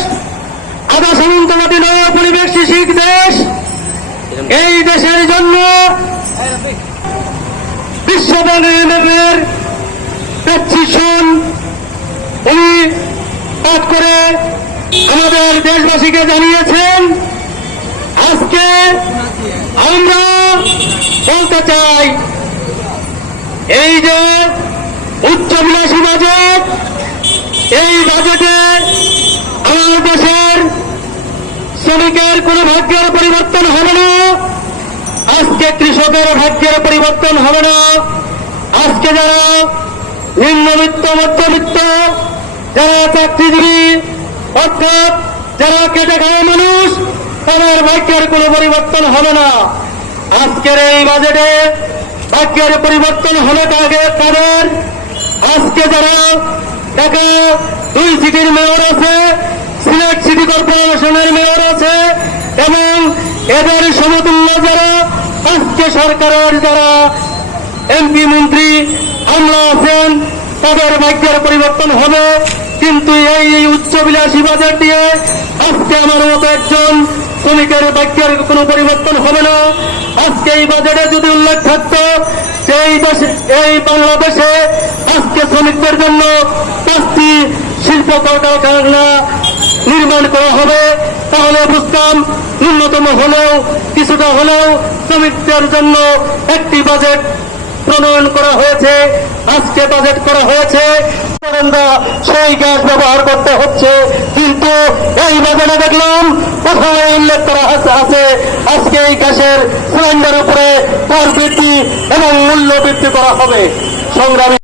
দেশ আদা সমান্তবাদী নয় পরিবেশ শিশিক দেশ, এই দেশের জন্য বিশ্বব্যাংকের প্রেসিশন উনি পাঠ করে আমাদের দেশবাসীকে জানিয়েছেন, আজকে আমরা বলতে চাই, এই যে উচ্চ বিলাসী বাজেট শ্রমিকের কোনো ভাগ্যের পরিবর্তন হবে না। আজকে কৃষকের ভাগ্যের পরিবর্তন হবে না। আজকে যারা নিম্নবিত্ত, মধ্যবিত্ত, যারা চাকরিজীবী, অর্থাৎ যারা কেটে খায় মানুষ, তাদের ভাগ্যের কোনো পরিবর্তন হবে না। আজকের এই বাজেটে ভাগ্যের পরিবর্তন হবে তাদের। আজকে যারা ঢাকা দুই সিটির মেয়র আছে, সিলেট সিটি কর্পোরেশনের মেয়র এবং এদের সমতুল্য যারা, আজকে সরকারের যারা এমপি মন্ত্রী আমলা আছেন, তাদের ভাগ্যের পরিবর্তন হবে। কিন্তু এই উচ্চবিলাসী বাজার দিয়ে আজকে আমার মতো একজন শ্রমিকের ভাগ্যের কোনো পরিবর্তন হবে না। আজকে এই বাজারে যদি উল্লেখ থাকতো এই দেশে, এই বাংলাদেশে আজকে শ্রমিকদের জন্য পাঁচটি শিল্প কলকারখানা নির্মাণ করা হবে, তাহলে বুঝতাম ন্যূনতম হলেও, কিছুটা হলেও শ্রমিকদের জন্য একটি বাজেট প্রণয়ন করা হয়েছে, আজকে বাজেট করা হয়েছে। সেই গ্যাস ব্যবহার করতে হচ্ছে, কিন্তু এই বাজেটে দেখলাম কোথাও উল্লেখ করা আছে আজকে এই গ্যাসের সিলিন্ডার উপরে কর বৃদ্ধি এবং মূল্য বৃদ্ধি করা হবে। সংগ্রামী